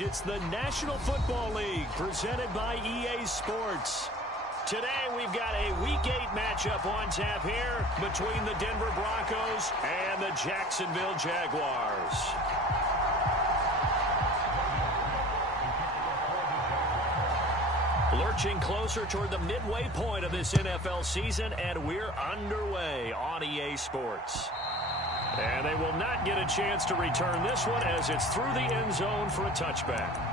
It's the National Football League presented by EA Sports. Today we've got a Week 8 matchup on tap here between the Denver Broncos and the Jacksonville Jaguars. Lurching closer toward the midway point of this NFL season, and we're underway on EA Sports. And they will not get a chance to return this one as it's through the end zone for a touchback.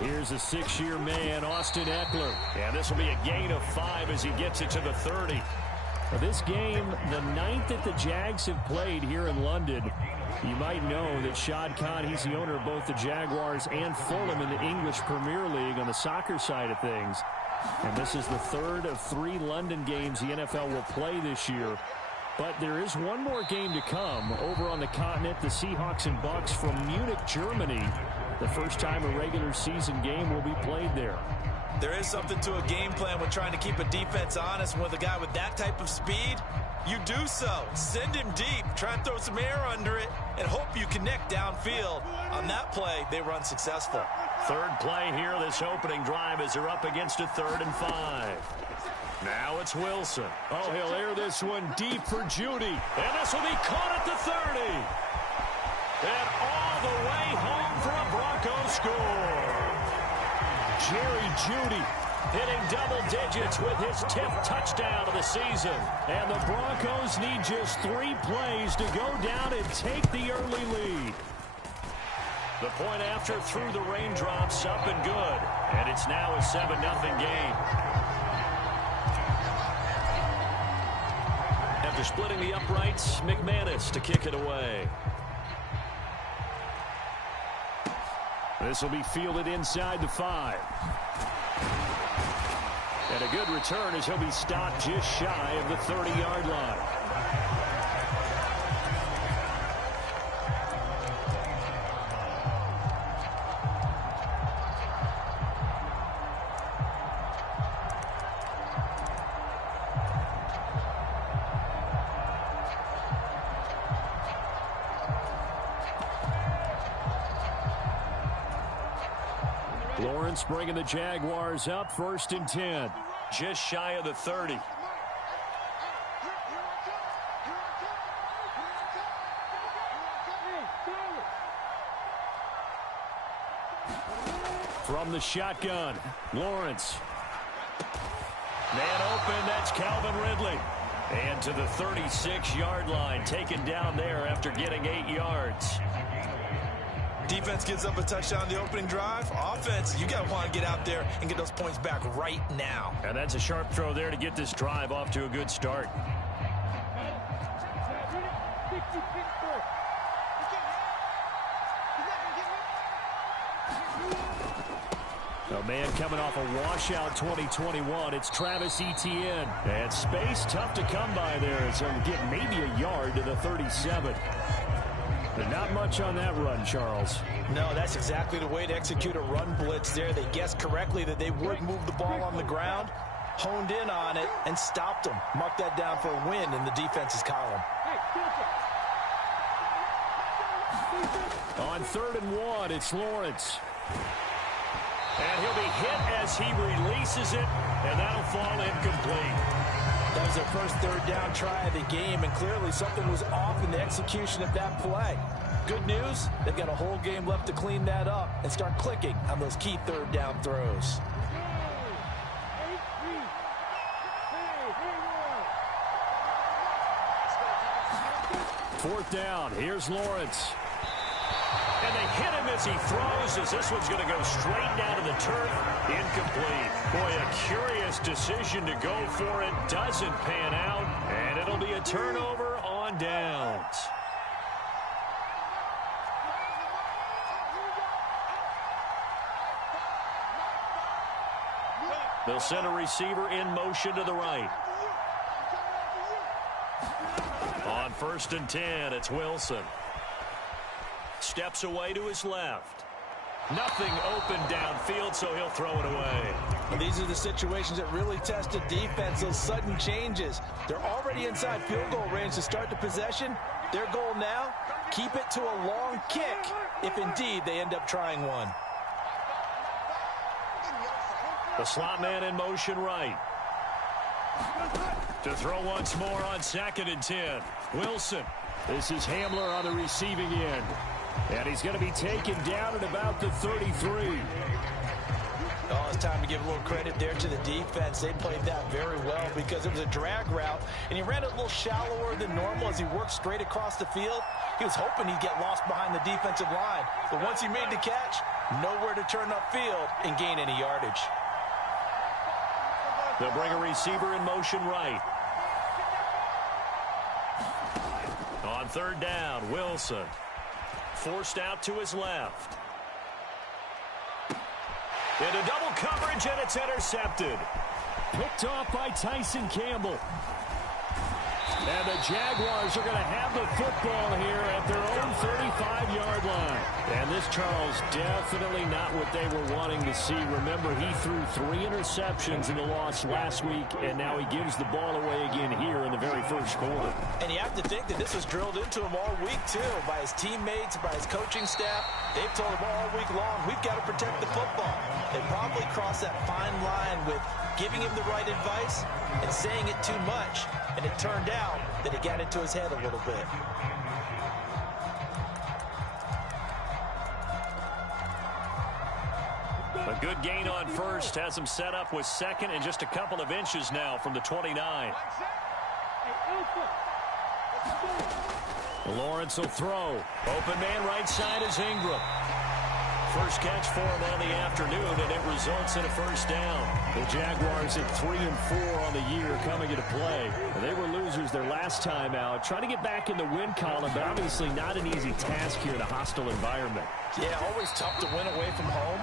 Here's a 6-year man, Austin Eckler. And this will be a gain of 5 as he gets it to the 30. This game, the 9th that the Jags have played here in London. You might know that Shad Khan, he's the owner of both the Jaguars and Fulham in the English Premier League on the soccer side of things. And this is the 3rd of 3 London games the NFL will play this year. But there is one more game to come over on the continent. The Seahawks and Bucks from Munich, Germany. The first time a regular season game will be played there. There is something to a game plan with trying to keep a defense honest. And with a guy with that type of speed, you do so. Send him deep. Try and throw some air under it and hope you connect downfield. On that play, they were unsuccessful. Third play here, this opening drive as they're up against a 3rd and 5. Now it's Wilson. Oh, he'll air this one deep for Judy. And this will be caught at the 30. And all the way home for a Broncos score. Jerry Judy hitting double digits with his 10th touchdown of the season. And the Broncos need just 3 plays to go down and take the early lead. The point after through the raindrops up and good. And it's now a 7-0 game. After splitting the uprights, McManus to kick it away. This will be fielded inside the 5. And a good return as he'll be stopped just shy of the 30-yard line. Lawrence bringing the Jaguars up, 1st and 10. Just shy of the 30. From the shotgun, Lawrence. Man open, that's Calvin Ridley. And to the 36-yard line, taken down there after getting 8 yards. Defense gives up a touchdown the opening drive. Offense, you got to want to get out there and get those points back right now. And that's a sharp throw there to get this drive off to a good start. A man coming off a washout 2021. It's Travis Etienne. And space tough to come by there. So he'll get maybe a yard to the 37. But not much on that run, Charles. No, that's exactly the way to execute a run blitz there. They guessed correctly that they would move the ball on the ground, honed in on it, and stopped them. Mark that down for a win in the defense's column. On 3rd and 1, it's Lawrence. And he'll be hit as he releases it, and that'll fall incomplete. That was their first 3rd down try of the game, and clearly something was off in the execution of that play. Good news, they've got a whole game left to clean that up and start clicking on those key 3rd down throws. Fourth down, here's Lawrence. And they hit him as he throws, as this one's going to go straight down to the turf. Incomplete. Boy, a curious decision to go for it. Doesn't pan out, and it'll be a turnover on downs. They'll send a receiver in motion to the right. On first and 10. It's Wilson. Steps away to his left. Nothing open downfield, so he'll throw it away. These are the situations that really test the defense, those sudden changes. They're already inside field goal range to start the possession. Their goal now, keep it to a long kick, if indeed they end up trying one. The slot man in motion right. To throw once more on 2nd and 10. Wilson. This is Hamler on the receiving end. And he's going to be taken down at about the 33. Oh, it's time to give a little credit there to the defense. They played that very well because it was a drag route, and he ran it a little shallower than normal as he worked straight across the field. He was hoping he'd get lost behind the defensive line, but once he made the catch, nowhere to turn upfield and gain any yardage. They'll bring a receiver in motion right. On 3rd down, Wilson. Forced out to his left. Into double coverage, and it's intercepted. Picked off by Tyson Campbell. And the Jaguars are going to have the football here at their own 35-yard line. And this, Charles, definitely not what they were wanting to see. Remember, he threw 3 interceptions in the loss last week, and now he gives the ball away again here in the very first quarter. And you have to think that this was drilled into him all week, too, by his teammates, by his coaching staff. They've told him all week long, we've got to protect the football. They probably crossed that fine line with giving him the right advice and saying it too much. And it turned out that it got into his head a little bit. A good gain on first has him set up with 2nd and just a couple of inches now from the 29. Lawrence will throw. Open man right side is Ingram. First catch for him on the afternoon, and it results in a first down. The Jaguars at 3 and 4 on the year coming into play. They were losers their last time out. Trying to get back in the win column, but obviously not an easy task here in a hostile environment. Yeah, always tough to win away from home.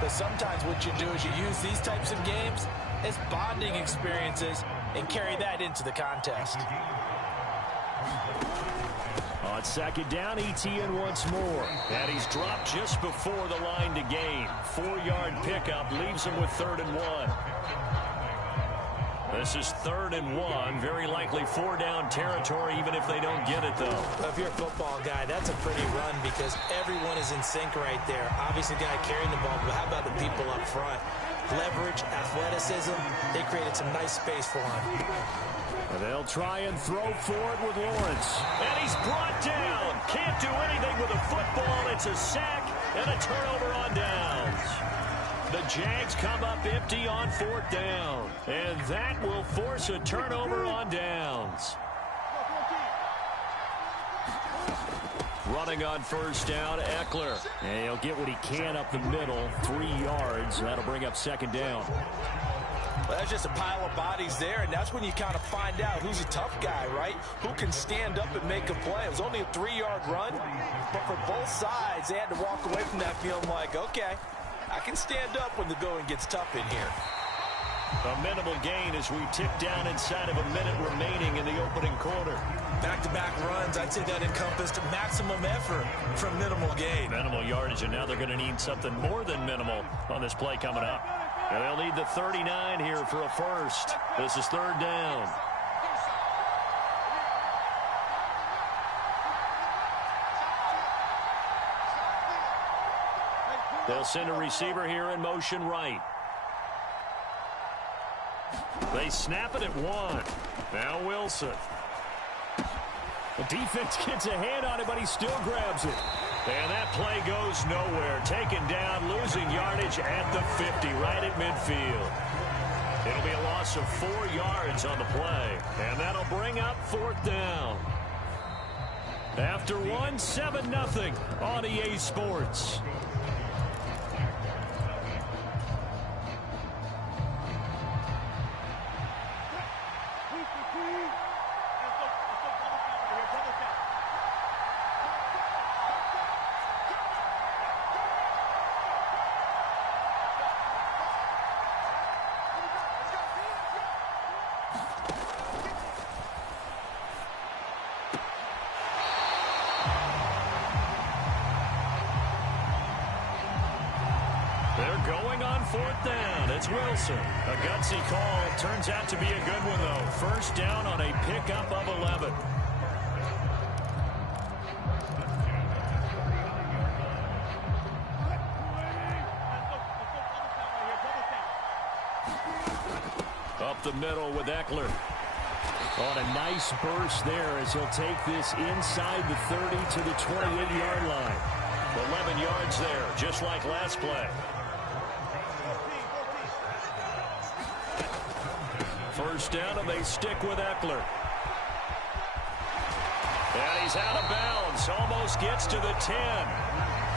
But sometimes what you do is you use these types of games as bonding experiences and carry that into the contest. On 2nd down, ETN once more. And he's dropped just before the line to gain. 4-yard pickup leaves him with 3rd and 1. This is 3rd and 1. Very likely 4-down territory, even if they don't get it, though. If you're a football guy, that's a pretty run because everyone is in sync right there. Obviously, the guy carrying the ball, but how about the people up front? Leverage, athleticism, they created some nice space for him. And they'll try and throw for it with Lawrence. And he's brought down. Can't do anything with a football. It's a sack and a turnover on downs. The Jags come up empty on 4th down. And that will force a turnover on downs. Running on 1st down, Eckler. And he'll get what he can up the middle, 3 yards. That'll bring up 2nd down. Well, that's just a pile of bodies there, and that's when you kind of find out who's a tough guy, right? Who can stand up and make a play. It was only a 3-yard run, but for both sides, they had to walk away from that feeling like, okay, I can stand up when the going gets tough in here. A minimal gain as we tick down inside of a minute remaining in the opening quarter. Back-to-back runs, I'd say that encompassed maximum effort from minimal gain. Minimal yardage, and now they're going to need something more than minimal on this play coming up. And they'll need the 39 here for a first. This is 3rd down. They'll send a receiver here in motion right. They snap it at 1. Now Wilson. The defense gets a hand on it, but he still grabs it. And that play goes nowhere. Taken down, losing yardage at the 50, right at midfield. It'll be a loss of 4 yards on the play. And that'll bring up 4th down. After 1, 7-0 on EA Sports. They're going on 4th down. It's Wilson. A gutsy call. Turns out to be a good one, though. First down on a pickup of 11. Up the middle with Eckler. On a nice burst there as he'll take this inside the 30 to the 28-yard line. 11 yards there, just like last play. First down, and they stick with Eckler. And he's out of bounds. Almost gets to the 10.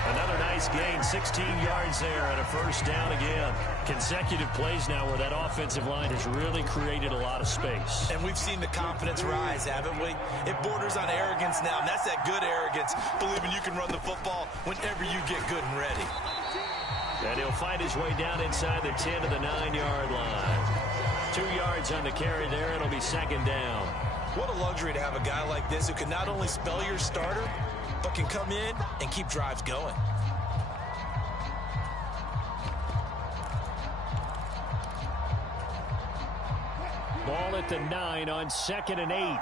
Another nice gain, 16 yards there, and a first down again. Consecutive plays now where that offensive line has really created a lot of space. And we've seen the confidence rise, haven't we? It borders on arrogance now, and that's that good arrogance, believing you can run the football whenever you get good and ready. And he'll find his way down inside the 10 to the 9-yard line. 2 yards on the carry there. It'll be second down. What a luxury to have a guy like this who can not only spell your starter, but can come in and keep drives going. Ball at the 9 on 2nd and 8.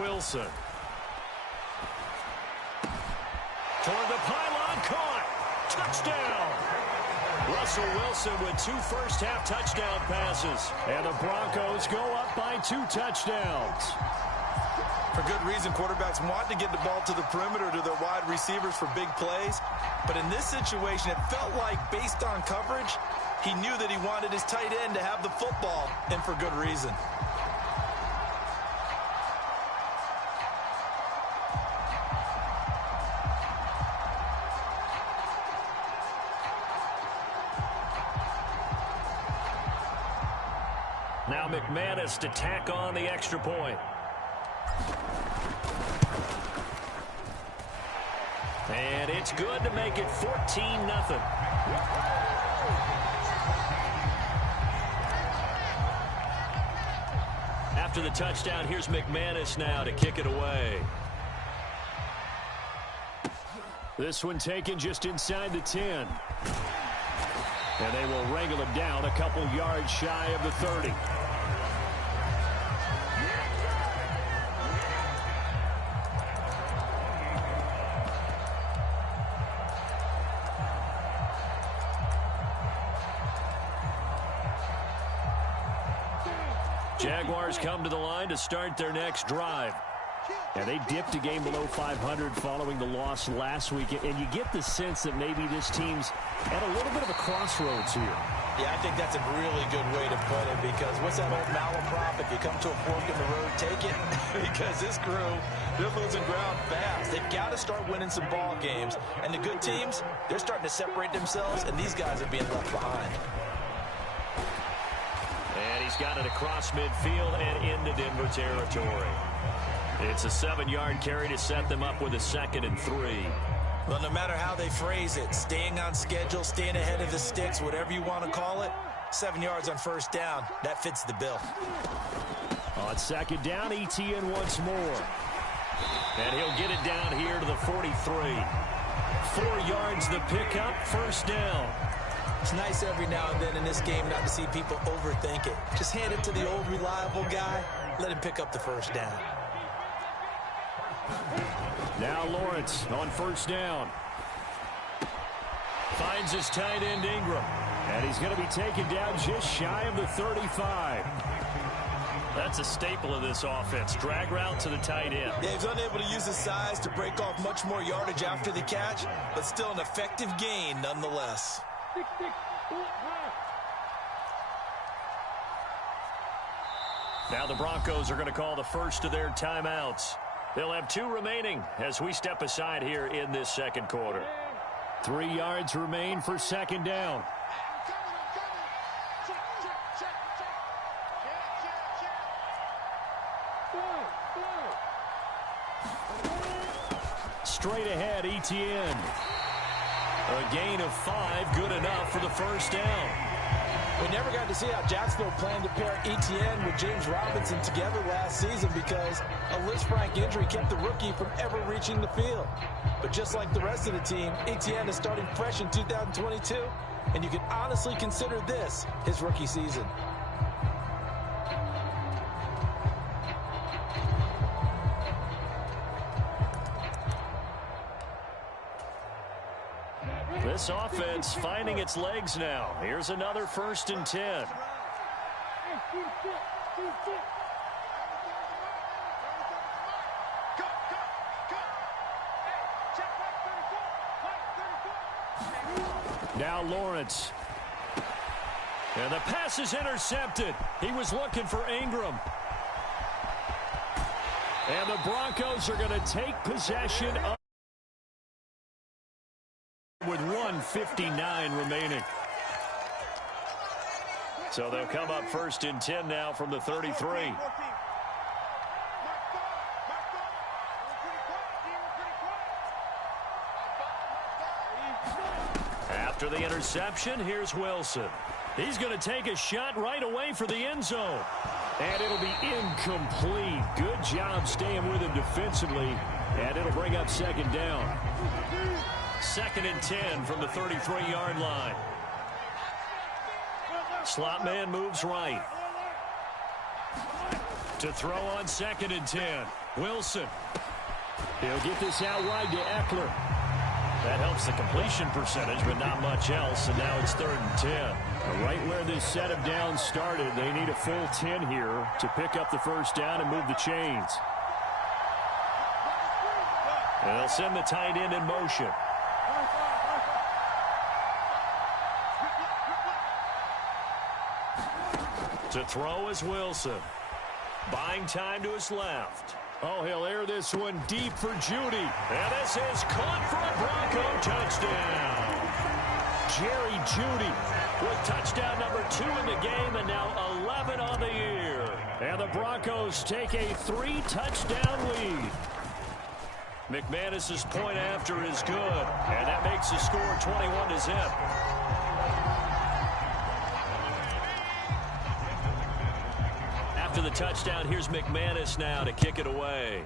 Wilson. Toward the pylon, caught. Touchdown. Russell Wilson with 2 first-half touchdown passes. And the Broncos go up by 2 touchdowns. For good reason, quarterbacks want to get the ball to the perimeter to their wide receivers for big plays. But in this situation, it felt like, based on coverage, he knew that he wanted his tight end to have the football, and for good reason. Now McManus to tack on the extra point. And it's good to make it 14-0. After the touchdown, here's McManus now to kick it away. This one taken just inside the 10. And they will wrangle him down a couple yards shy of the 30. Jaguars come to the line to start their next drive. And they dipped a game below 500 following the loss last week. And you get the sense that maybe this team's at a little bit of a crossroads here. Yeah, I think that's a really good way to put it, because what's that old malaprop? If you come to a fork in the road, take it. Because this crew, they're losing ground fast. They've got to start winning some ball games. And the good teams, they're starting to separate themselves, and these guys are being left behind. And he's got it across midfield and into Denver territory. It's a 7-yard carry to set them up with a 2nd and 3. Well, no matter how they phrase it, staying on schedule, staying ahead of the sticks, whatever you want to call it, 7 yards on first down, that fits the bill. On 2nd down, ETN once more. And he'll get it down here to the 43. 4 yards the pickup, first down. It's nice every now and then in this game not to see people overthink it. Just hand it to the old reliable guy, let him pick up the first down. Now Lawrence on first down. Finds his tight end Ingram. And he's going to be taken down just shy of the 35. That's a staple of this offense. Drag route to the tight end. Yeah, he's unable to use his size to break off much more yardage after the catch, but still an effective gain nonetheless. Now the Broncos are going to call the first of their timeouts. They'll have 2 remaining as we step aside here in this second quarter. 3 yards remain for 2nd down. Straight ahead, ETN. A gain of 5, good enough for the first down. We never got to see how Jacksonville planned to pair Etienne with James Robinson together last season because a Lisfranc injury kept the rookie from ever reaching the field. But just like the rest of the team, Etienne is starting fresh in 2022, and you can honestly consider this his rookie season. This offense finding its legs now. Here's another 1st and 10. Now Lawrence. And the pass is intercepted. He was looking for Ingram. And the Broncos are going to take possession of with 1:59 remaining. So they'll come up 1st and 10 now from the 33. After the interception, here's Wilson. He's going to take a shot right away for the end zone. And it'll be incomplete. Good job staying with him defensively. And it'll bring up 2nd down. 2nd and 10 from the 33-yard line. Slot man moves right. To throw on 2nd and 10. Wilson. He'll get this out wide to Eckler. That helps the completion percentage, but not much else. And now it's 3rd and 10. Right where this set of downs started, they need a full 10 here to pick up the 1st down and move the chains. And they'll send the tight end in motion. To throw is Wilson. Buying time to his left. Oh, he'll air this one deep for Judy. And this is caught for a Bronco touchdown. Jerry Judy with touchdown number 2 in the game and now 11 on the year. And the Broncos take a 3-touchdown lead. McManus's point after is good. And that makes the score 21-zip. After the touchdown, here's McManus now to kick it away.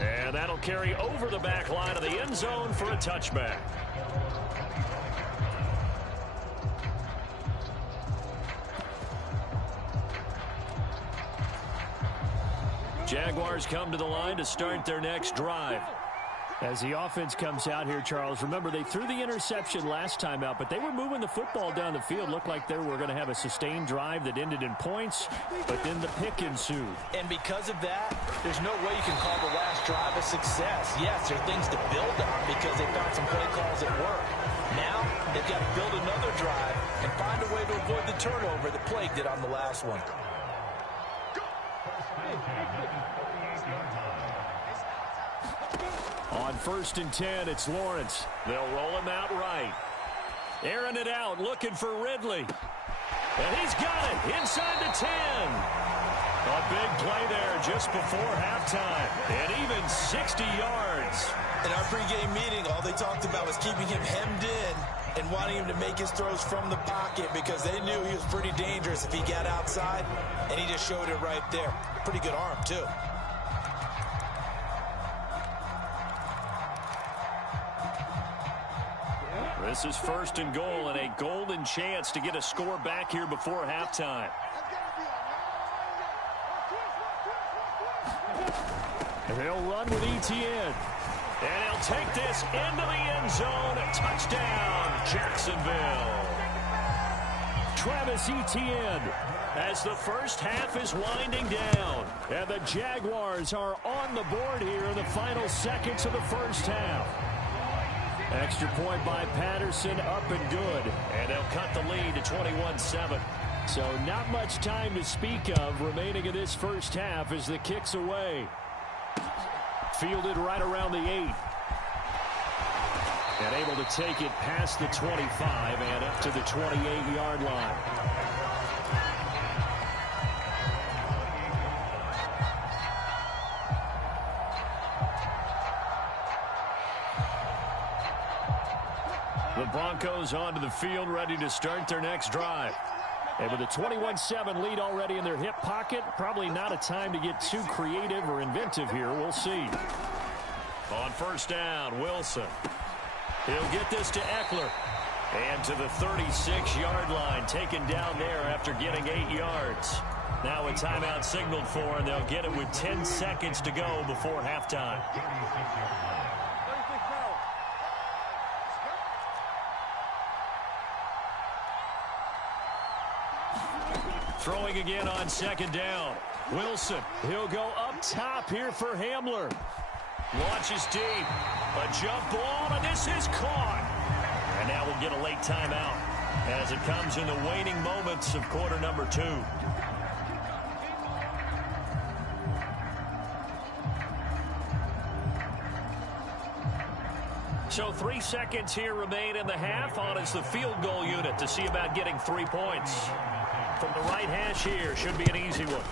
And that'll carry over the back line of the end zone for a touchback. Jaguars come to the line to start their next drive. As the offense comes out here, Charles, remember they threw the interception last time out, but they were moving the football down the field. Looked like they were going to have a sustained drive that ended in points, but then the pick ensued. And because of that, there's no way you can call the last drive a success. Yes, there are things to build on because they found some play calls that work. Now, they've got to build another drive and find a way to avoid the turnover that plagued it on the last one. On 1st and 10, it's Lawrence. They'll roll him out right. Airing it out, looking for Ridley. And he's got it inside the 10. A big play there just before halftime. And even 60 yards. In our pregame meeting, all they talked about was keeping him hemmed in and wanting him to make his throws from the pocket because they knew he was pretty dangerous if he got outside, and he just showed it right there. Pretty good arm, too. This is 1st and goal and a golden chance to get a score back here before halftime. And they'll run with Etienne. And he'll take this into the end zone. A touchdown, Jacksonville. Travis Etienne as the first half is winding down. And the Jaguars are on the board here in the final seconds of the first half. Extra point by Patterson, up and good. And they'll cut the lead to 21-7. So not much time to speak of remaining in this first half as the kick's away. Fielded right around the 8. And able to take it past the 25 and up to the 28-yard line. The Broncos onto the field, ready to start their next drive. And with a 21-7 lead already in their hip pocket, probably not a time to get too creative or inventive here. We'll see. On first down, Wilson. He'll get this to Eckler. And to the 36-yard line, taken down there after getting 8 yards. Now a timeout signaled for, and they'll get it with 10 seconds to go before halftime. Throwing again on second down. Wilson, he'll go up top here for Hamler. Launches deep. A jump ball, and this is caught. And now we'll get a late timeout as it comes in the waning moments of quarter number 2. So 3 seconds here remain in the half. On is the field goal unit to see about getting 3 points. From the right hash here, should be an easy one.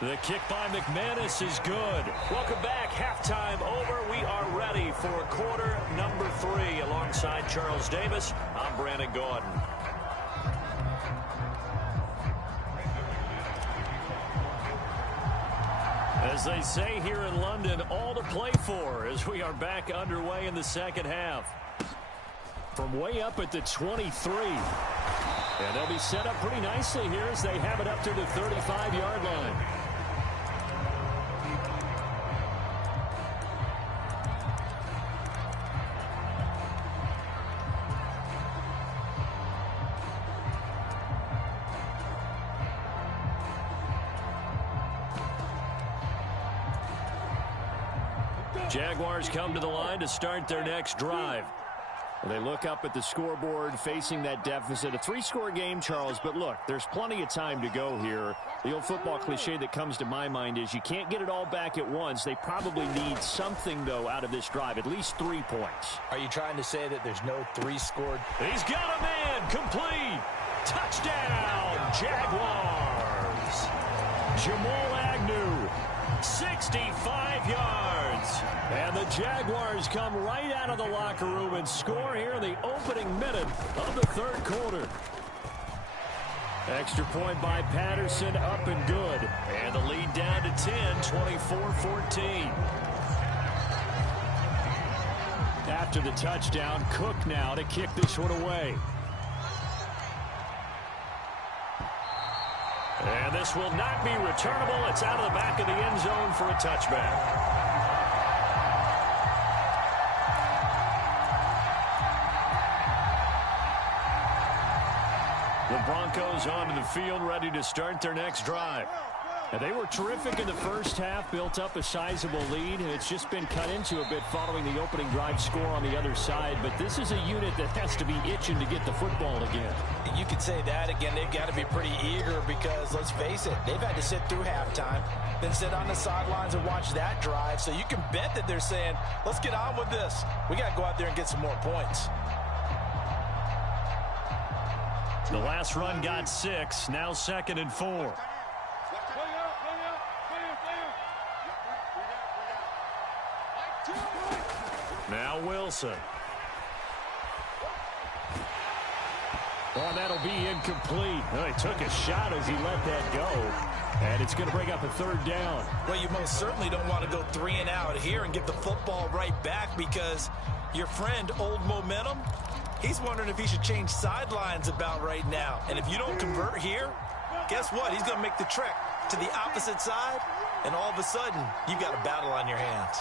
The kick by McManus is good. Welcome back. Halftime over. We are ready for quarter number 3. Alongside Charles Davis, I'm Brandon Gordon. As they say here in London, all to play for as we are back underway in the second half. From way up at the 23. And they'll be set up pretty nicely here as they have it up to the 35-yard line. Jaguars come to the line to start their next drive. They look up at the scoreboard facing that deficit. A 3-score game, Charles, but look, there's plenty of time to go here. The old football cliche that comes to my mind is you can't get it all back at once. They probably need something, though, out of this drive, at least 3 points. Are you trying to say that there's no 3-scored? He's got a man, complete. Touchdown, Jaguars. Jamal Agnew, 65 yards. And the Jaguars come right out of the locker room and score here in the opening minute of the third quarter. Extra point by Patterson, up and good. And the lead down to 10, 24-14. After the touchdown, Cook now to kick this one away. And this will not be returnable. It's out of the back of the end zone for a touchback. The Broncos onto the field, ready to start their next drive. And they were terrific in the first half, built up a sizable lead, and it's just been cut into a bit following the opening drive score on the other side. But this is a unit that has to be itching to get the football again. You could say that again. They've got to be pretty eager because, let's face it, they've had to sit through halftime, then sit on the sidelines and watch that drive. So you can bet that they're saying, let's get on with this. We got to go out there and get some more points. The last run got 6, now 2nd and 4. Now Wilson. Oh, that'll be incomplete. Oh, he took a shot as he let that go. And it's going to bring up a 3rd down. Well, you most certainly don't want to go 3 and out here and get the football right back because your friend, Old Momentum, he's wondering if he should change sidelines about right now. And if you don't convert here, guess what? He's going to make the trek to the opposite side, and all of a sudden, you've got a battle on your hands.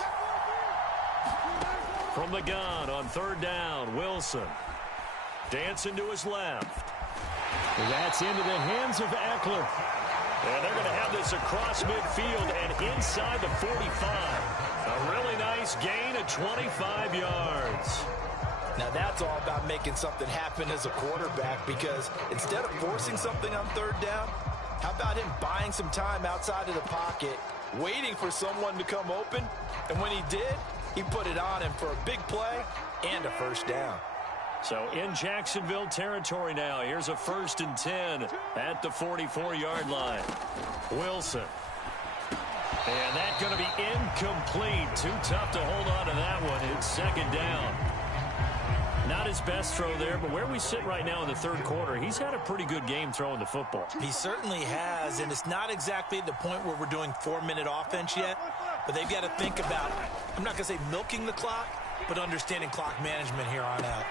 From the gun on 3rd down, Wilson. Dancing to his left. That's into the hands of Eckler. And they're going to have this across midfield and inside the 45. A really nice gain of 25 yards. Now that's all about making something happen as a quarterback, because instead of forcing something on 3rd down, how about him buying some time outside of the pocket, waiting for someone to come open, and when he did, he put it on him for a big play and a 1st down. So in Jacksonville territory now, here's a 1st and 10 at the 44-yard line. Wilson. And that's going to be incomplete. Too tough to hold on to that one. It's 2nd down. Not his best throw there, but where we sit right now in the third quarter, he's had a pretty good game throwing the football. He certainly has, and it's not exactly the point where we're doing 4-minute offense yet, but they've got to think about, I'm not going to say milking the clock, but understanding clock management here on out.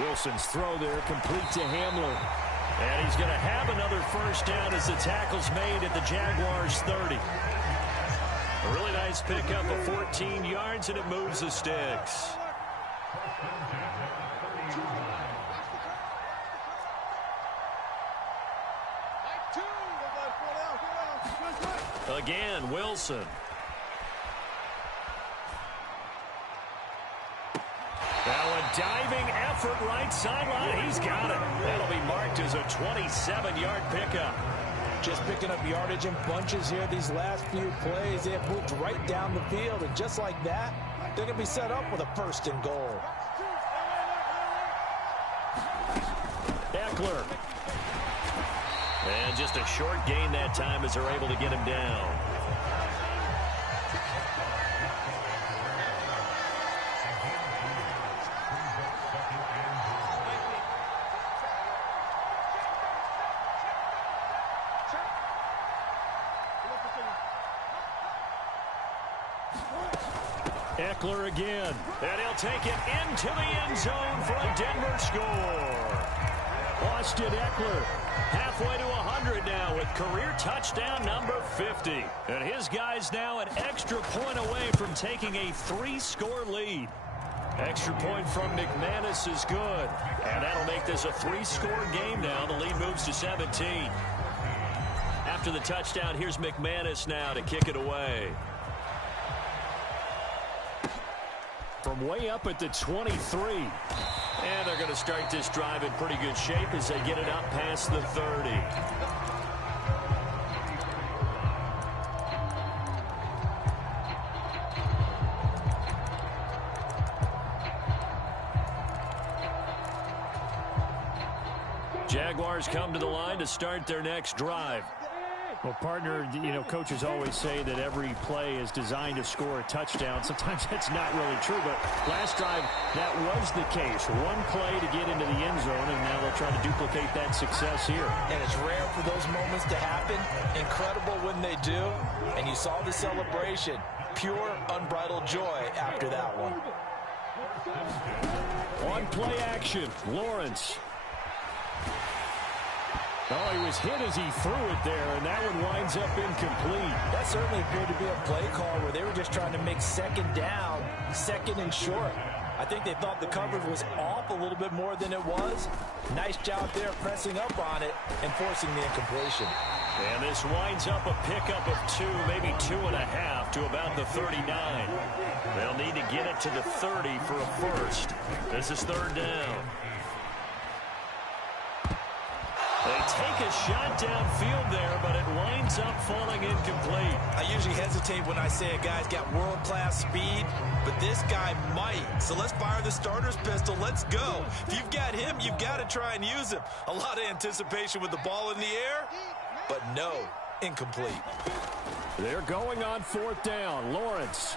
Wilson's throw there complete to Hamler. And he's going to have another first down as the tackle's made at the Jaguars' 30. A really nice pickup of 14 yards, and it moves the sticks. Again, Wilson. Now a diving effort right sideline. He's got it. That'll be marked as a 27-yard pickup. Just picking up yardage in bunches here these last few plays. They have moved right down the field, and just like that, they're going to be set up with a first and goal. Eckler. And just a short gain that time as they're able to get him down. Eckler again, and he'll take it into the end zone for a Denver score. Austin Eckler halfway to 100 now with career touchdown number 50. And his guys now an extra point away from taking a 3-score lead. Extra point from McManus is good, and that'll make this a 3-score game now. The lead moves to 17. After the touchdown, here's McManus now to kick it away. From way up at the 23. And they're going to start this drive in pretty good shape as they get it up past the 30. Jaguars come to the line to start their next drive. Well, partner, coaches always say that every play is designed to score a touchdown. Sometimes that's not really true, but last drive, that was the case. One play to get into the end zone, and now they'll try to duplicate that success here. And it's rare for those moments to happen. Incredible when they do. And you saw the celebration. Pure, unbridled joy after that one. On play action, Lawrence. Oh, he was hit as he threw it there, and that one winds up incomplete. That certainly appeared to be a play call where they were just trying to make second down, second and short. I think they thought the coverage was off a little bit more than it was. Nice job there pressing up on it and forcing the incompletion. And this winds up a pickup of 2, maybe 2.5 to about the 39. They'll need to get it to the 30 for a first. This is third down. They take a shot downfield there, but it winds up falling incomplete. I usually hesitate when I say a guy's got world-class speed, but this guy might. So let's fire the starter's pistol. Let's go. If you've got him, you've got to try and use him. A lot of anticipation with the ball in the air, but no, incomplete. They're going on fourth down. Lawrence.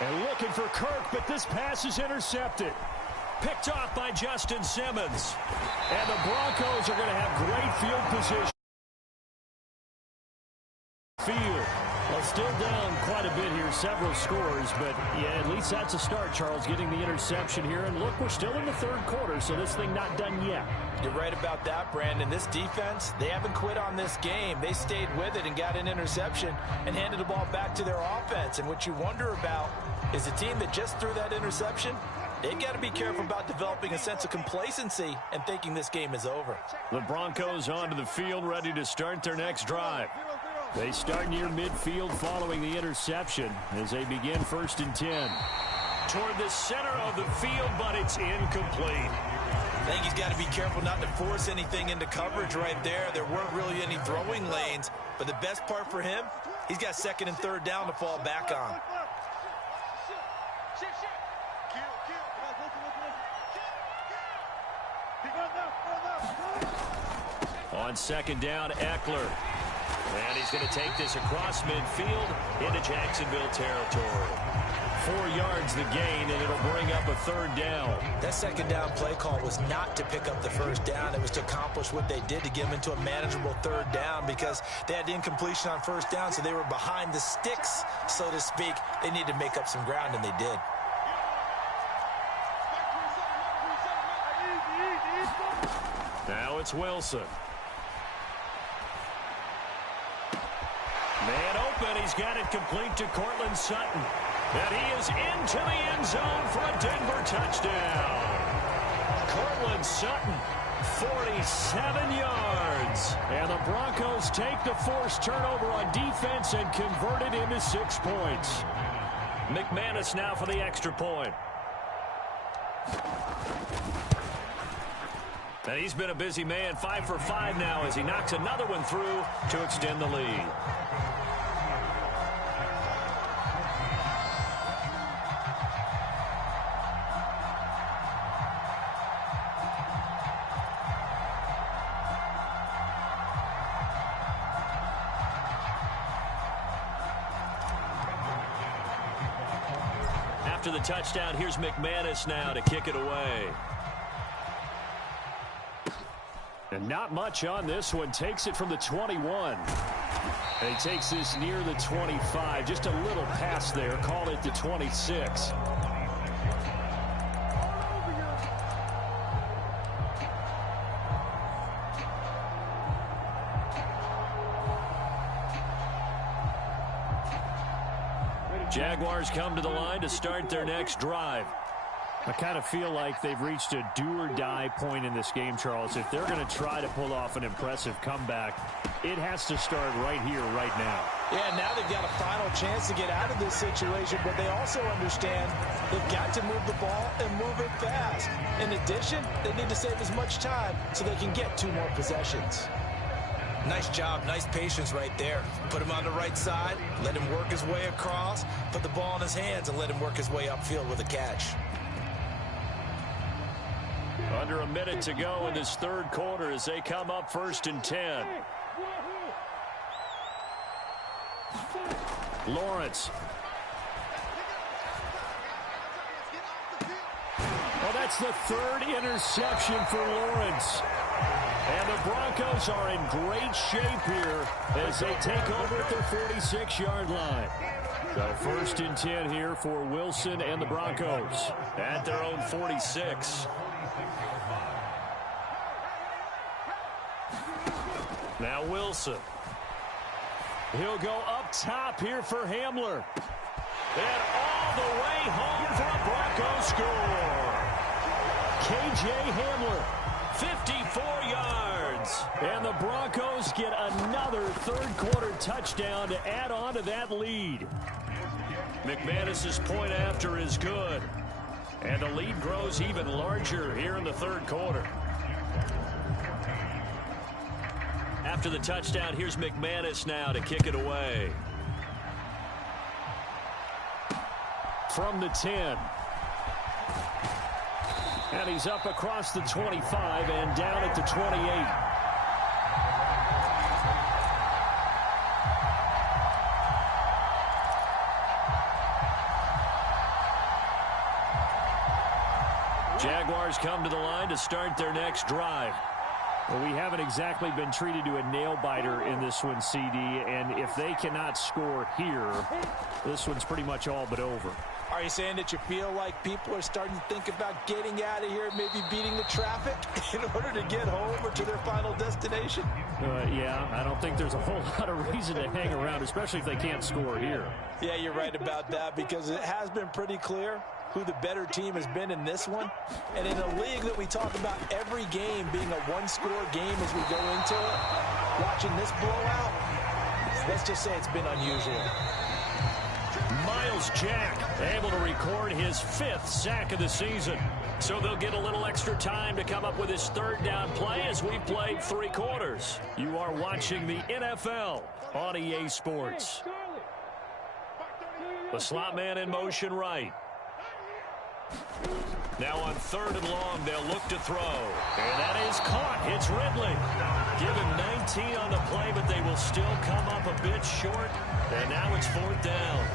And looking for Kirk, but this pass is intercepted. Picked off by Justin Simmons. And the Broncos are going to have great field position. Well, still down quite a bit here, several scores, but yeah, at least that's a start, Charles, getting the interception here. And look, we're still in the third quarter, so this thing not done yet. You're right about that, Brandon. This defense, they haven't quit on this game. They stayed with it and got an interception and handed the ball back to their offense. And what you wonder about is a team that just threw that interception, they've got to be careful about developing a sense of complacency and thinking this game is over. The Broncos onto the field, ready to start their next drive. They start near midfield following the interception as they begin 1st and 10. Toward the center of the field, but it's incomplete. I think he's got to be careful not to force anything into coverage right there. There weren't really any throwing lanes, but the best part for him, he's got 2nd and 3rd down to fall back on. On 2nd down, Eckler. And he's going to take this across midfield into Jacksonville territory. 4 yards the gain, and it'll bring up a third down. That second down play call was not to pick up the first down. It was to accomplish what they did to get them into a manageable third down because they had incompletion on first down, so they were behind the sticks, so to speak. They needed to make up some ground, and they did. Now it's Wilson. Man open. He's got it complete to Cortland Sutton. And he is into the end zone for a Denver touchdown. Cortland Sutton, 47 yards. And the Broncos take the forced turnover on defense and convert it into 6 points. McManus now for the extra point. And he's been a busy man, 5 for 5 now as he knocks another one through to extend the lead. After the touchdown, here's McManus now to kick it away. And not much on this one. Takes it from the 21. And he takes this near the 25. Just a little pass there. Call it the 26. Jaguars come to the line to start their next drive. I kind of feel like they've reached a do-or-die point in this game, Charles. If they're going to try to pull off an impressive comeback, it has to start right here, right now. Yeah, now they've got a final chance to get out of this situation, but they also understand they've got to move the ball and move it fast. In addition, they need to save as much time so they can get 2 more possessions. Nice job, nice patience right there. Put him on the right side, let him work his way across, put the ball in his hands, and let him work his way upfield with a catch. Under a minute to go in this third quarter as they come up 1st and 10. Lawrence. Well, that's the 3rd interception for Lawrence. And the Broncos are in great shape here as they take over at their 46-yard line. So 1st and 10 here for Wilson and the Broncos at their own 46. Now Wilson. He'll go up top here for Hamler. And all the way home for a Broncos score. K.J. Hamler, 54 yards. And the Broncos get another third-quarter touchdown to add on to that lead. McManus's point after is good. And the lead grows even larger here in the third quarter. After the touchdown, here's McManus now to kick it away. From the 10. And he's up across the 25 and down at the 28. Jaguars come to the line to start their next drive. Well, we haven't exactly been treated to a nail-biter in this one, CD, and if they cannot score here, this one's pretty much all but over. Are you saying that you feel like people are starting to think about getting out of here, maybe beating the traffic in order to get home or to their final destination? Yeah, I don't think there's a whole lot of reason to hang around, especially if they can't score here. Yeah, you're right about that because it has been pretty clear who the better team has been in this one. And in a league that we talk about every game being a one-score game as we go into it, watching this blowout, let's just say it's been unusual. Myles Jack able to record his 5th sack of the season. So they'll get a little extra time to come up with his third down play as we played 3 quarters. You are watching the NFL on EA Sports. The slot man in motion right. Now on 3rd and long, they'll look to throw. And that is caught. It's Ridley. Give him 19 on the play, but they will still come up a bit short. And now it's 4th down.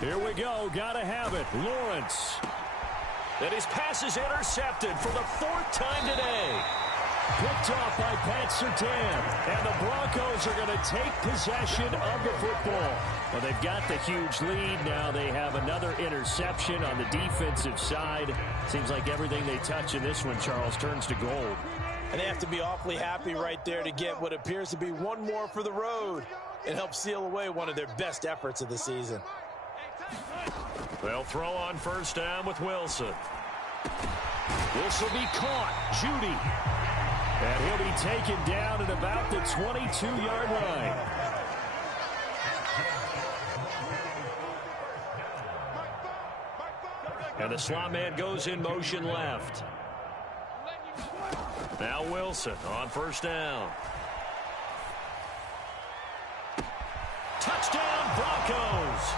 Here we go. Gotta have it. Lawrence. And his pass is intercepted for the 4th time today. Picked off by Pat Surtain. And the Broncos are going to take possession of the football. Well, they've got the huge lead. Now they have another interception on the defensive side. Seems like everything they touch in this one, Charles, turns to gold. And they have to be awfully happy right there to get what appears to be one more for the road and help seal away one of their best efforts of the season. They'll throw on 1st down with Wilson. This will be caught. Judy. And he'll be taken down at about the 22-yard line. And the slot man goes in motion left. Now Wilson on 1st down. Touchdown, Broncos.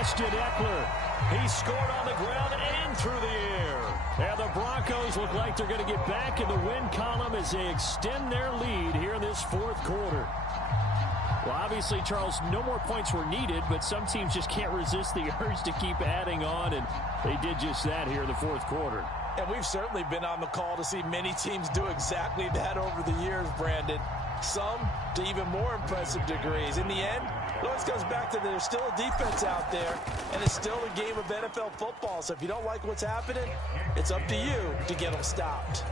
Austin Eckler. He scored on the ground and through the air. And the Broncos look like they're going to get back in the win column as they extend their lead here in this 4th quarter. Well, obviously, Charles, no more points were needed, but some teams just can't resist the urge to keep adding on, and they did just that here in the 4th quarter. And we've certainly been on the call to see many teams do exactly that over the years, Brandon. Some to even more impressive degrees. In the end, it always comes back to there's still a defense out there, and it's still a game of NFL football. So if you don't like what's happening, it's up to you to get them stopped.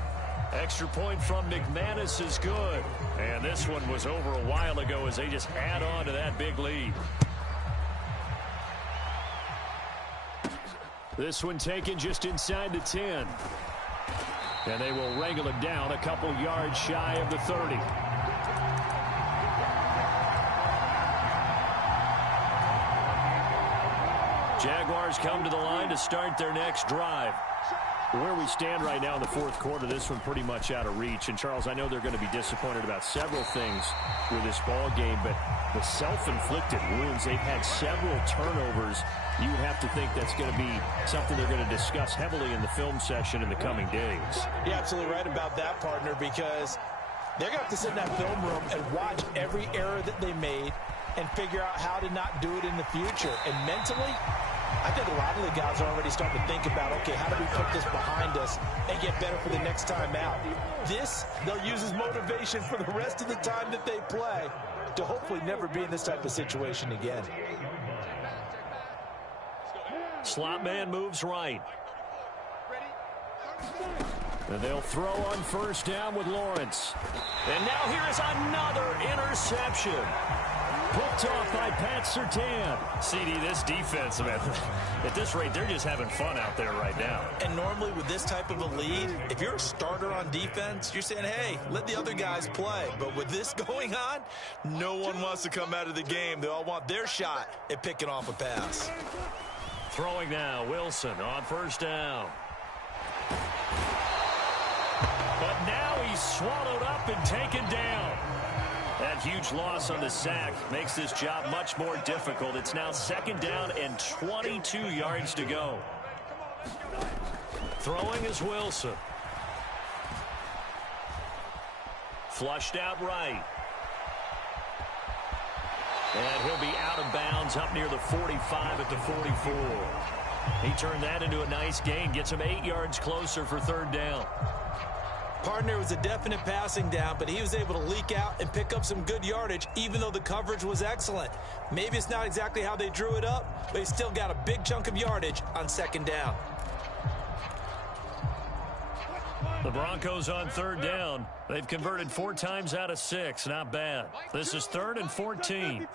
Extra point from McManus is good. And this one was over a while ago as they just add on to that big lead. This one taken just inside the 10. And they will wrangle him down a couple yards shy of the 30. Jaguars come to the line to start their next drive. Where we stand right now in the 4th quarter, this one pretty much out of reach. And, Charles, I know they're going to be disappointed about several things with this ball game, but the self-inflicted wounds, they've had several turnovers. You would have to think that's going to be something they're going to discuss heavily in the film session in the coming days. You're absolutely right about that, partner, because they're going to have to sit in that film room and watch every error that they made and figure out how to not do it in the future. And mentally, I think a lot of the guys are already starting to think about, okay, how do we put this behind us and get better for the next time out? This, they'll use as motivation for the rest of the time that they play to hopefully never be in this type of situation again. Slot man moves right. And they'll throw on 1st down with Lawrence. And now here is another interception. Picked off by Pat Surtain. CD, this defense, man, at this rate, they're just having fun out there right now. And normally with this type of a lead, if you're a starter on defense, you're saying, hey, let the other guys play. But with this going on, no one wants to come out of the game. They all want their shot at picking off a pass. Throwing now, Wilson on 1st down. But now he's swallowed up and taken down. That huge loss on the sack makes this job much more difficult. It's now 2nd down and 22 yards to go. Throwing is Wilson. Flushed out right. And he'll be out of bounds up near the 45 at the 44. He turned that into a nice gain. Gets him 8 yards closer for 3rd down. Partner, was a definite passing down, but he was able to leak out and pick up some good yardage, even though the coverage was excellent. Maybe it's not exactly how they drew it up, but he still got a big chunk of yardage on 2nd down. The Broncos on 3rd down. They've converted 4 times out of 6. Not bad. This is 3rd and 14.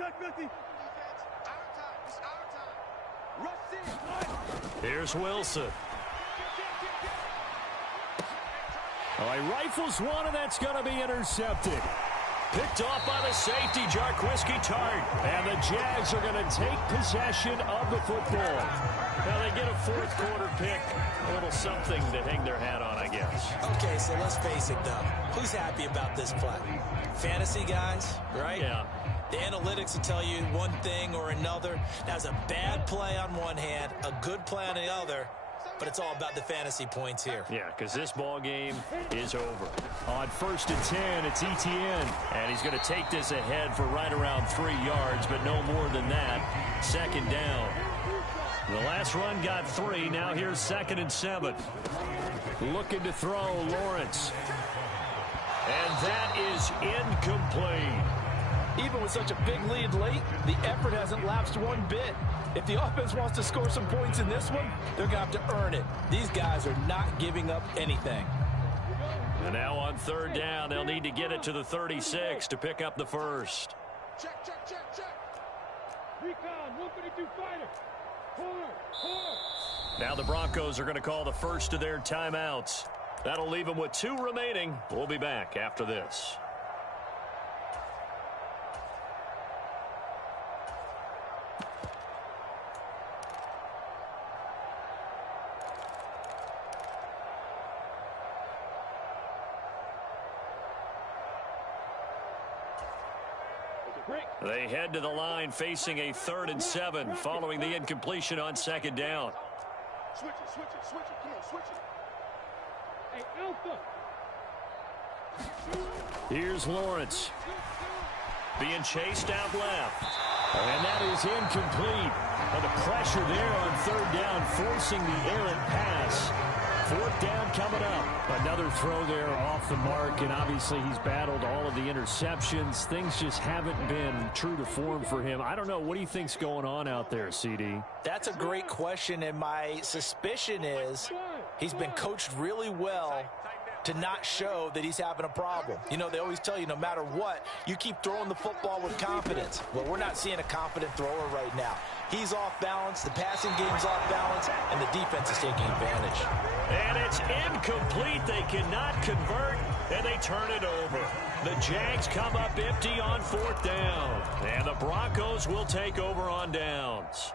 Here's Wilson. Oh, he rifles one, and that's going to be intercepted. Picked off by the safety, Jarquiski Tart. And the Jags are going to take possession of the football. Now they get a 4th quarter pick. A little something to hang their hat on, I guess. Okay, so let's face it, though. Who's happy about this play? Fantasy guys, right? Yeah. The analytics will tell you one thing or another. That's a bad play on one hand, a good play on the other, but it's all about the fantasy points here. Yeah, because this ball game is over. On 1st and 10, it's Etienne. And he's going to take this ahead for right around 3 yards, but no more than that. 2nd down. The last run got 3. Now here's 2nd and 7. Looking to throw, Lawrence. And that is incomplete. Even with such a big lead late, the effort hasn't lapsed one bit. If the offense wants to score some points in this one, they're going to have to earn it. These guys are not giving up anything. And now on 3rd down, they'll need to get it to the 36 to pick up the first. Check, check, check, check. Recon, 152 fighter. Corner. Now the Broncos are going to call the first of their timeouts. That'll leave them with 2 remaining. We'll be back after this. They head to the line facing a 3rd and 7 following the incompletion on 2nd down. Switch it. Come on, switch it. Hey, Alpha. Here's Lawrence. Being chased out left. And that is incomplete. And the pressure there on 3rd down, forcing the errant pass. 4th down coming up. Another throw there off the mark, and obviously he's battled all of the interceptions. Things just haven't been true to form for him. I don't know. What do you think's going on out there, CD? That's a great question, and my suspicion is he's been coached really well to not show that he's having a problem. You know, they always tell you no matter what, you keep throwing the football with confidence. Well, we're not seeing a confident thrower right now. He's off balance, the passing game's off balance, and the defense is taking advantage. And it's incomplete. They cannot convert, and they turn it over. The Jags come up empty on 4th down, and the Broncos will take over on downs.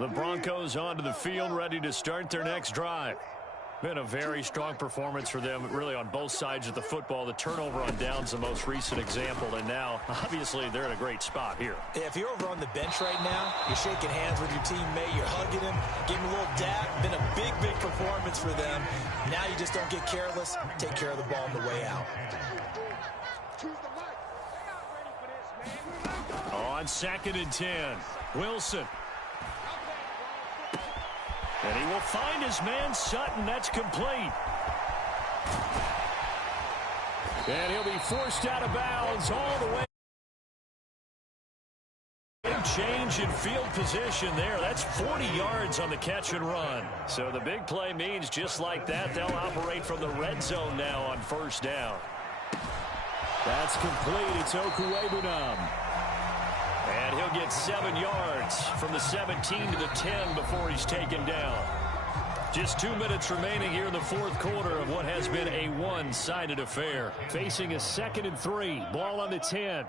The Broncos onto the field, ready to start their next drive. Been a very strong performance for them, really, on both sides of the football. The turnover on downs, the most recent example, and now, obviously, they're in a great spot here. If you're over on the bench right now, you're shaking hands with your teammate, you're hugging him, giving him a little dap. Been a big, big performance for them. Now you just don't get careless. Take care of the ball on the way out. On 2nd and 10, Wilson. And he will find his man, Sutton. That's complete. And he'll be forced out of bounds all the way. Change in field position there. That's 40 yards on the catch and run. So the big play means just like that, they'll operate from the red zone now on 1st down. That's complete. It's Okuwebunam. And he'll get 7 yards from the 17 to the 10 before he's taken down. Just 2 minutes remaining here in the 4th quarter of what has been a one-sided affair. Facing a 2nd and 3. Ball on the 10.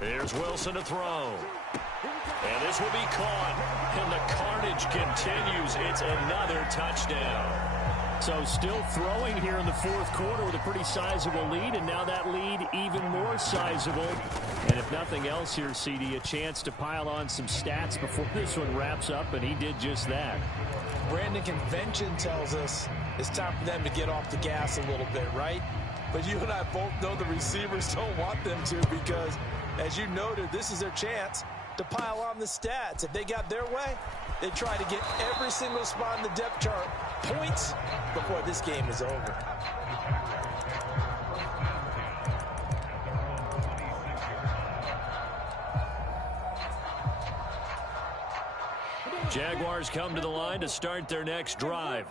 Here's Wilson to throw. And this will be caught. And the carnage continues. It's another touchdown. So still throwing here in the 4th quarter with a pretty sizable lead, and now that lead even more sizable. And if nothing else here, CD, a chance to pile on some stats before this one wraps up, and he did just that. Brandon, convention tells us it's time for them to get off the gas a little bit, right? But you and I both know the receivers don't want them to, because, as you noted, this is their chance to pile on the stats. If they got their way, they try to get every single spot in the depth chart points before this game is over. Jaguars come to the line to start their next drive.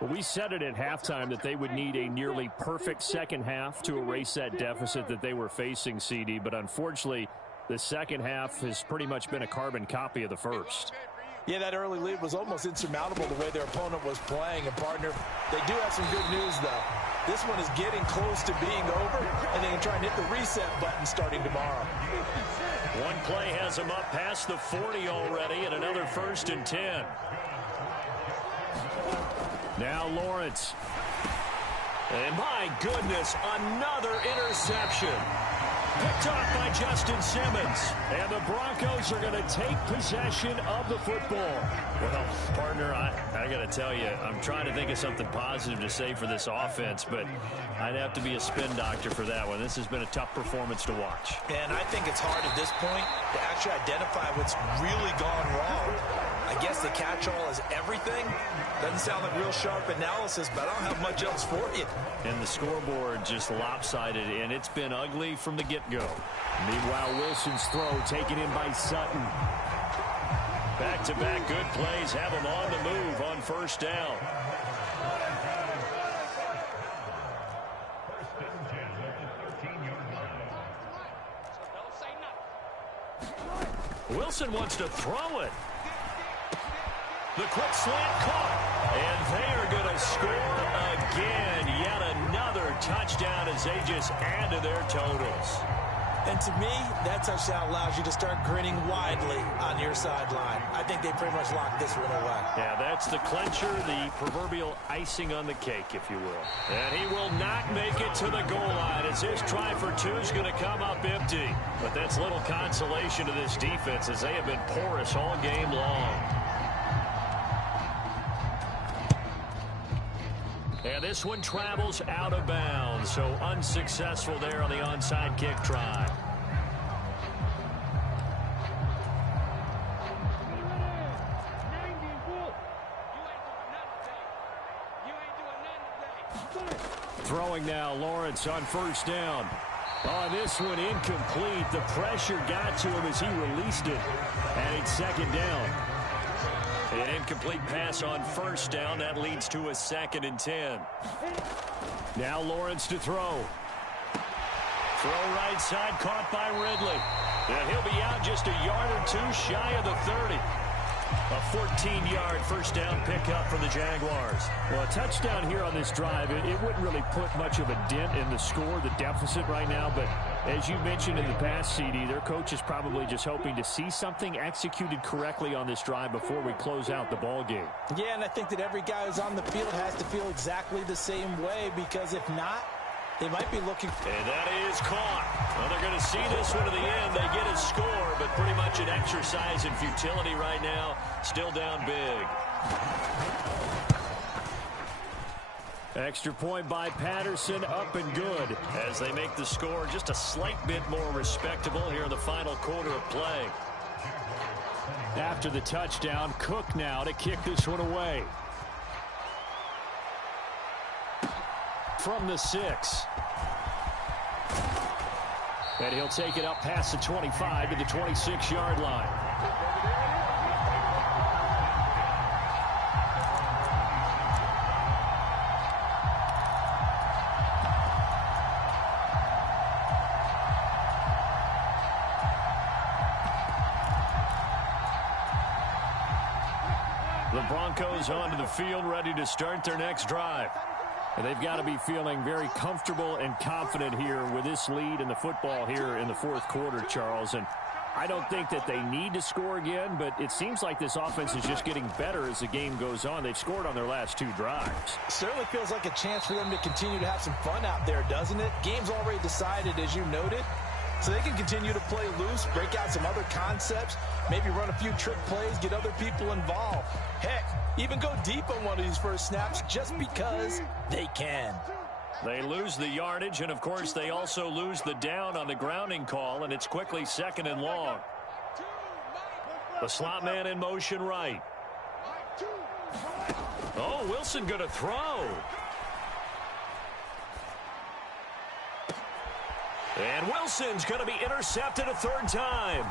Well, we said it at halftime that they would need a nearly perfect second half to erase that deficit that they were facing, CD, but unfortunately, the second half has pretty much been a carbon copy of the first. Yeah, that early lead was almost insurmountable the way their opponent was playing. And, partner, they do have some good news, though. This one is getting close to being over, and they can try and hit the reset button starting tomorrow. One play has them up past the 40 already, and another 1st and 10. Now Lawrence. And my goodness, another interception. Picked off by Justin Simmons. And the Broncos are going to take possession of the football. Well, partner, I got to tell you, I'm trying to think of something positive to say for this offense, but I'd have to be a spin doctor for that one. This has been a tough performance to watch. And I think it's hard at this point to actually identify what's really gone wrong. I guess the catch-all is everything. Doesn't sound like real sharp analysis, but I don't have much else for you. And the scoreboard just lopsided, and it's been ugly from the get-go. Meanwhile, Wilson's throw taken in by Sutton. Back-to-back good plays have him on the move on first down. Wilson wants to throw it. The quick slant caught. And they are going to score again. Yet another touchdown as they just add to their totals. And to me, that touchdown allows you to start grinning widely on your sideline. I think they pretty much locked this one away. Yeah, that's the clincher, the proverbial icing on the cake, if you will. And he will not make it to the goal line as this try for two is going to come up empty. But that's little consolation to this defense as they have been porous all game long. And this one travels out of bounds, so unsuccessful there on the onside kick try. Throwing now, Lawrence on first down. On this one, incomplete. The pressure got to him as he released it. And it's second down. An incomplete pass on first down. That leads to a 2nd and 10. Now Lawrence to throw. Throw right side, caught by Ridley. And he'll be out just a yard or two shy of the 30. A 14-yard first down pickup for the Jaguars. Well, a touchdown here on this drive, it wouldn't really put much of a dent in the score, the deficit right now. But as you mentioned in the past, CD, their coach is probably just hoping to see something executed correctly on this drive before we close out the ball game. Yeah, and I think that every guy who's on the field has to feel exactly the same way, because if not, they might be looking. And that is caught. Well, they're going to see this one to the end. They get a score, but pretty much an exercise in futility right now. Still down big. Extra point by Patterson, up and good. As they make the score just a slight bit more respectable here in the final quarter of play. After the touchdown, Cook now to kick this one away. From the 6. And he'll take it up past the 25 to the 26-yard line. The Broncos onto the field, ready to start their next drive. And they've got to be feeling very comfortable and confident here with this lead in the football here in the fourth quarter, Charles. And I don't think that they need to score again, but it seems like this offense is just getting better as the game goes on. They've scored on their last 2 drives. Certainly feels like a chance for them to continue to have some fun out there, doesn't it? Game's already decided, as you noted. So they can continue to play loose, break out some other concepts, maybe run a few trick plays, get other people involved. Heck, even go deep on one of these first snaps just because they can. They lose the yardage, and of course they also lose the down on the grounding call, and it's quickly 2nd and long. The slot man in motion right. Oh, Wilson going to throw. And Wilson's going to be intercepted a 3rd time.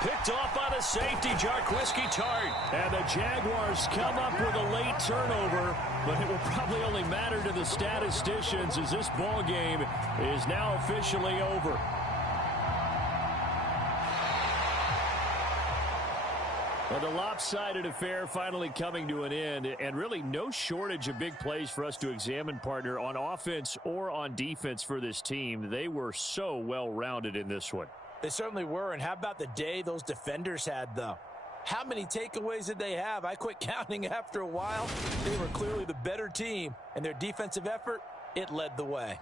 Picked off by the safety, Jarquiski Tart. And the Jaguars come up with a late turnover, but it will probably only matter to the statisticians as this ball game is now officially over. Well, the lopsided affair finally coming to an end, and really no shortage of big plays for us to examine, partner, on offense or on defense for this team. They were so well-rounded in this one. They certainly were, and how about the day those defenders had, though? How many takeaways did they have? I quit counting after a while. They were clearly the better team, and their defensive effort, it led the way.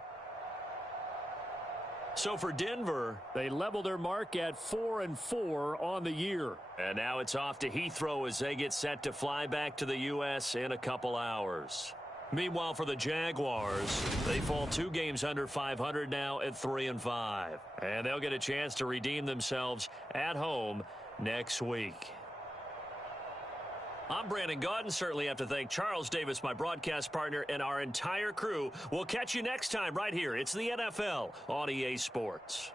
So for Denver, they level their mark at 4-4 on the year. And now it's off to Heathrow as they get set to fly back to the U.S. in a couple hours. Meanwhile, for the Jaguars, they fall 2 games under 500 now at 3-5. And they'll get a chance to redeem themselves at home next week. I'm Brandon Gaudin. Certainly have to thank Charles Davis, my broadcast partner, and our entire crew. We'll catch you next time right here. It's the NFL on EA Sports.